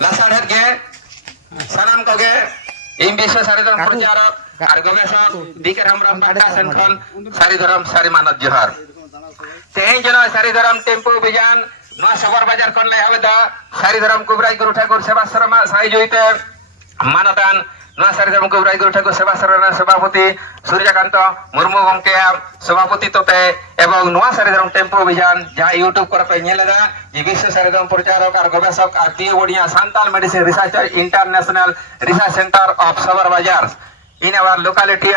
lasaret ge sanam koge ing biswa sari dharam pracharak ar gobeshok dikir hamram patasen khon sari dharam sari manat johar tehin jono sari dharam tempo bijan no sabar bajar kon lai habeda sari dharam kubrai guru thakur sebasrama sai joite manatan no sari dharam kubrai guru thakur sebasrama sabapati suryakanto murmu gongke sabapati tote ebong no sari dharam tempo bijan ja youtube kore pe nyeleda je biswa sari dharam pracharak ar gobeshok ar tiobodiya santal medicine research international research center of sabar bajar in our locality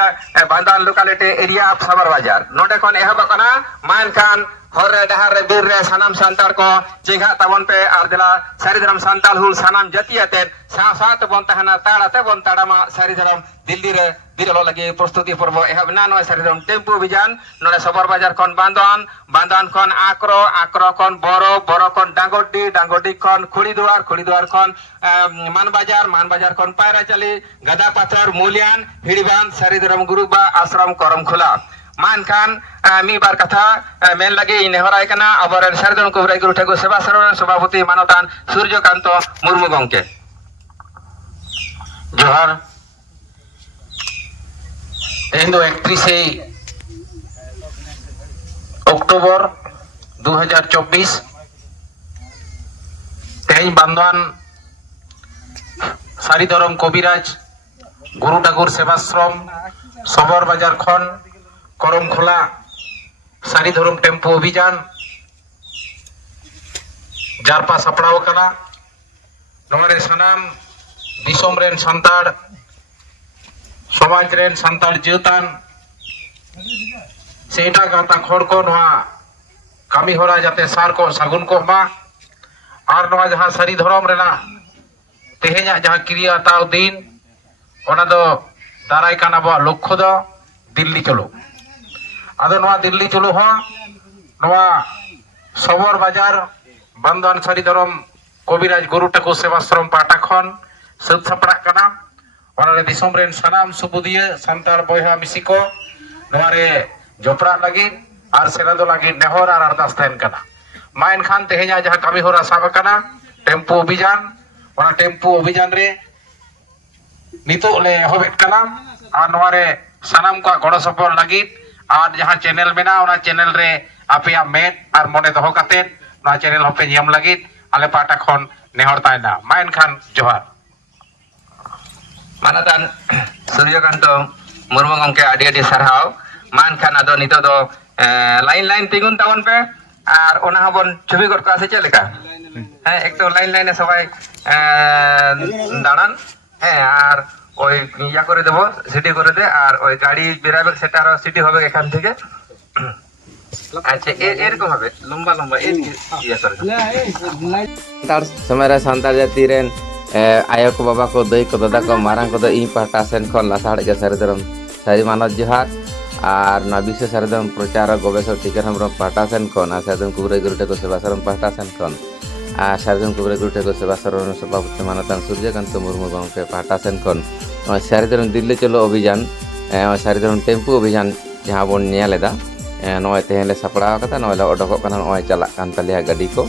Bandan locality area of sabar bajar node kon ehaba kana man kan hore dahar bir re sanam santal ko jingha tabon pe ar dela sari dharam santal hul sanam jatiyaten sa sat bon tahana taড়াতে bon taড়ামা sari dharam dilli re biralo lagi prostuti porbo ehabna no sari dharam tempo bijan node sabar bajar kon bandan kon akro kon boro kon dangodi kon khuriduar kon man bajar kon pairachali gada pathar mulyan hidiban sari dharam guruba ashram korom khula मान खान मी बार कथा main लगे नेहराय कना अबर सरी dharam kubrai guru thakur सेवा सरवण सभापति मानतान सूर्यकांत मुर्मू गंके जोहार हिंदू 31 अक्टूबर 2024 तेज बांधवान सारी धरम कबिराज गुरु ठाकुर सेवाश्रम सबर बाजार खन करम खोला सारी धरम टेम्पो अभियान जारपा सपड़ाव कना नोरे सनाम दिसोम रेन संताड़ समाज रेन संताड़ जेतान सेटा गाता खड़ को नोआ कामी होरा जाते सार को सागुन को मा और नोआ जहां सारी धरम रेना तेहेजा जहां क्रिया ताव दिन ओना दो दाराय काना बा लक्ष्य दो दिल्ली चलो आदो नोआ दिल्ली चलो हो नोआ सबर बाजार बांधवान सारी धरम कबिराज गुरु ठाकुर सेवाश्रम पाटा खन सद सपड़ा कना ओनारे दिसोम रेन सनाम सुबुदिया संताल बयहा मिसिको नोआरे जपड़ा लगी आर सेना दो लगी नेहर आर अरदास तहन कना माइन खान तेहेजा जहां कामी होरा साब कना टेम्पो अभियान ओना टेम्पो अभियान रे नितो ले होबेट कना आर नोआरे सनाम को गड़ो सपोर्ट लगी और जहां चैनल मेना ओना चैनल रे आपया मेट और मने दहो काते ना चैनल होपे नियम लगी आले पाटा खन नेहर तायना माइन खान जोहार मानतान सूर्यकांत मुर्मू गंके आडी आडी सरहाव मान खान आदो नितो दो लाइन तिगुन तावन पे और ओना हबन छवि गट का से चलेका है एक तो लाइन सबाई दाड़ान है और ওই ইয়া করে দেব সিটি করে দে আর ওই গাড়ি বেরাবে সেটা আর সিটি হবে এখান থেকে আচ্ছা এরকম হবে লম্বা এই ইয়া করে तार समय सानतार जाति रेन आयो को बाबा को दई को दादा को मारांग को इन पाटा सेन खन लासाड़ के सारी धरम सारी मानव जोहार और ना विशेष सारी धरम प्रचार गवेषक टीकर हम पाटा सेन खन आ सारी धरम कुबराई गुरु ठाकुर सेवाश्रम पाटा सेन खन आ सारी धरम कुबराई गुरु ठाकुर सेवाश्रम सभापति मानतान सूर्यकांत मुर्मू गंके पाटा सेन खन सारी धरम दिल्ली चलो अभियान सारी धरम टेम्पो अभियान जहाँ बन नेलेदा नॉय तेहले सपड़ा कता नॉय ओडोक कना नॉय चला कान तलिया गाड़ी को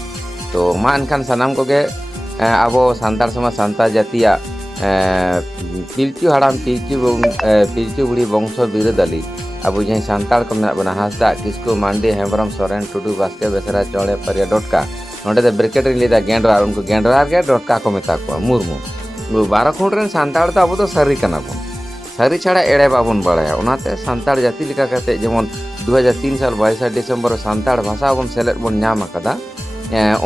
तो मा एनखान सानाम कोगे अब सानतार समाज सानतार जातिया पिलचु हाड़ाम पिलचु बुढ़ी वंश बिरदाली अब जहाँ सानतार को मेना बना हासदा किसको मांडी हेम्ब्रम सोरेन टुडू बास्के बेसरा चौड़े परिया डोटका नोडे ब्रेकेट लेदा गेंडरा उनको गेंडरा के डोटका को मेता को मुर्मू 12 खुंड रेन सानतार तो अब तो सारी कना बन सारी छाड़ा एड़े बाबन बड़ाया उनाते सानतार जाति लिखा कहते जेमन 2003 साल 22 डिसेम्बर सानतार भाषा बन सेलेद बन नाम कदा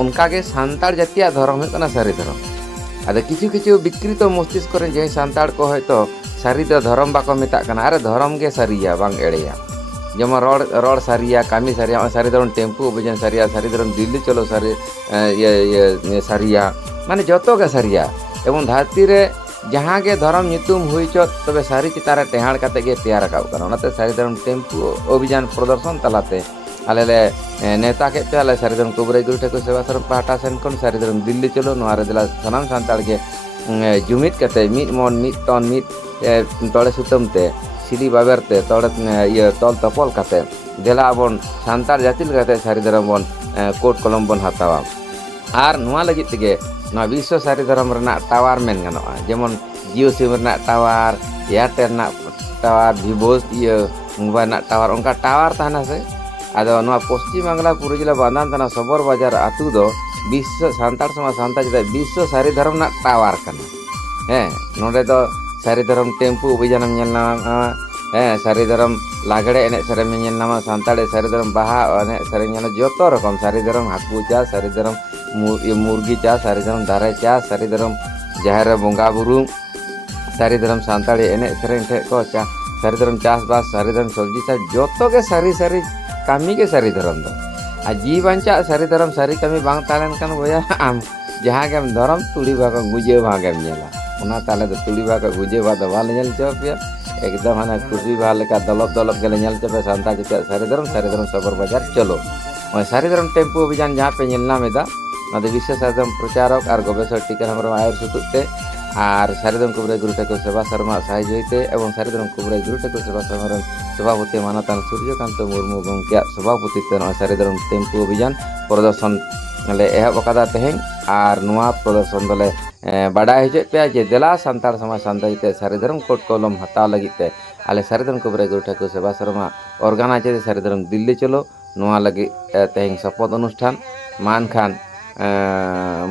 उनका के सानतार जातिया धर्म है कना सारी धर्म आदे किछु किछु विकृत मस्तिष्क करें जे सानतार को है तो सारी तो धर्म बाको मेता कना अरे धर्म के सारिया बांग एड़ेया जेमन रोड सारिया कामी सारिया सारी धर्म टेम्पो अभियान सारिया सारी धर्म दिल्ली चलो सारी ये सारिया माने जतो के सारिया एवं धरती रे जहाँ के धर्म नितुम हुई चो तबे सारी चितारे टेहाड़ काते के तैयार राकाव कना ओनाते सारी धर्म टेम्पो अभियान प्रदर्शन तलाते आले नेता के पे आले सारी धर्म कुबराई गुरु ठाकुर सेवाश्रम पाटा सेन कोन सारी धर्म दिल्ली चलो नोआरे दिला सनाम सानताड़ के जुमित कते मिट मन मिट टन मिट तोड़े सुतम ते सिली बाबर ते तोड़े ये तोल तपल कते देला बन सानताड़ जातिल कते सारी धर्म बन कोट कलम बन हतावा Ar nuwa lagi tige nuwa Biswa Sari Dharam rena tawar men ganoa. Jemon Jio SIM rena tawar, Airtel rena tawar, Vivo ieu mobile rena tawar ongka tawar tahana se. Ado nuwa Poschim Bangla Puri Jila Bandan Tana Sobor Bajar atu do Biswa santar sama santar jeda Biswa Sari Dharam rena tawar kana. Node do Sari Dharam tempu obijanam nyel nama Sari Dharam lagade enek serem nyel nama santale Sari Dharam baha enek serem nyel joto rokom Sari Dharam haku cha Sari Dharam murgi cha Sari Dharam dare cha Sari Dharam jahar bonga buru Sari Dharam santale enek serem tek ko cha Sari Dharam chas bas Sari Dharam sabji cha joto ke sari kami ke Sari Dharam do aji banca Sari Dharam sari kami bang talen kan boya am jaha gam dharam tuli baka guje bhagam nyela una tale do tuli baka guje ba do wal nyel chop ya एकदम है खुशी वाले का दलप गले nyel चपे Santa जते Sari Dharam Sobor Bajar चलो और Sari Dharam tempo अभियान जहाँ पे nyelna मेदा नदे विशेष एकदम प्रचारक और गवेषक टीका हमरो आयर सुतुते और Sari Dharam कुबरे गुरु टेको सेवा शर्मा साहाय्यते एवं Sari Dharam कुबरे गुरु टेको सेवा शर्मा सभापति मानतान सूर्यकांत मुर्मू गंकिया सभापति ते Sari Dharam टेम्पो अभियान प्रदर्शन ले एहब अकादा तेहें और नुआ प्रदर्शन दले बाडाय हजे पे जे देला संतार समाज संताइते Sari Dharam कोट कलम हताव लगिते आले Sari Dharam कुबरे गुरु टेको सेवा Sharma organiser Sari Dharam Delhi चलो नुआ लगी तेहें शपथ अनुष्ठान मान खान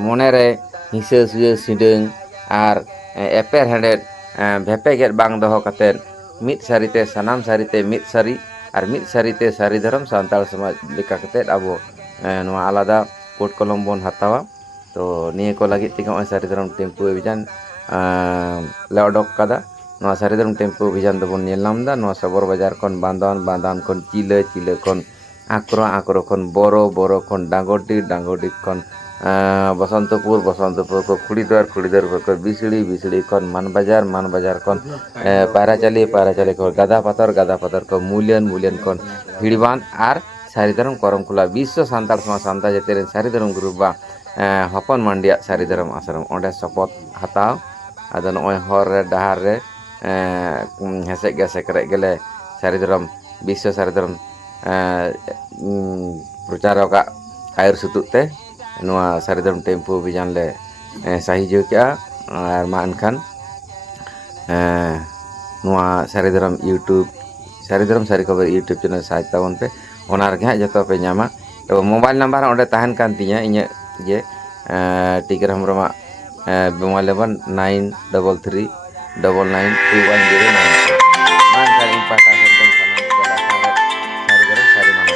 मोनेरे हिंसा सुया सिडंग और एपेर हेंडेड भेपे गेट बांग दोहो कतेन मिट सारिते सनाम सारिते मिट सारी और मिट सारिते Sari Dharam संतार समाज लेका कतेन अबो नुआ आलादा कोट कलम बोन हतावा तो निये को लगी तिका Sari Dharam टेम्पो अभियान ले ओडक कदा नुआ Sari Dharam टेम्पो अभियान दबोन नेल नामदा नुआ सबोर बाजार खन बांदान खन चिले खन आक्रो खन बोरो खन डांगोटी खन बसंतपुर को खुड़ीद्वार को बिसड़ी खन मान बाजार खन पायराचाली खन गादा पातर को मूल्यन खन भिड़बान और Sari Dharam करमकुला विश्व सांतार समाज सांता जते Sari Dharam ग्रुप बा हपन मंडिया Sari Dharam आश्रम ओंडे सपत हताव आदो नय हर रे डाहार रे हेसे गेसे करे गेले Sari Dharam विश्व Sari Dharam प्रचारक आयर सुतुते नुआ Sari Dharam टेम्पो अभियान ले साहिजो क्या और मान खान नुआ Sari Dharam YouTube Sari Dharam सारी खबर यूट्यूब चैनल साइट तावन पे ओनार के जतो पे नामा तो मोबाइल नंबर ओंडे ताहन कान तिया इnye जे टिकर हमरमा मोबाइल नंबर 93399210 मान का इम्पाक्ट आसन सनम जला Sari Dharam sari मानो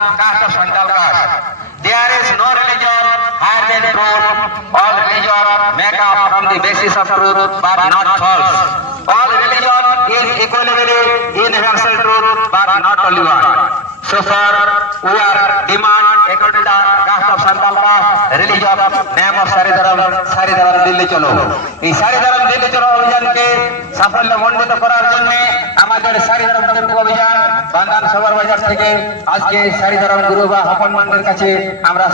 caste of Santal caste. There is no religion higher than truth. All religion make up from the basis of truth, but not false. All religion is equally universal truth, but not only one. So far, we are demand according to the caste of Santal caste, religion, name of Saridharam Dilli Cholo. এই সারিধারাম দিল্লি চলো অভিযানকে সাফল্য মণ্ডিত করার জন্য আমাদের সারিধারাম টেম্পু অভিযান বান্দান সবার বাজার থেকে আজকে সারিধারাম গুরু বা হপন মান্ডের কাছে আমরা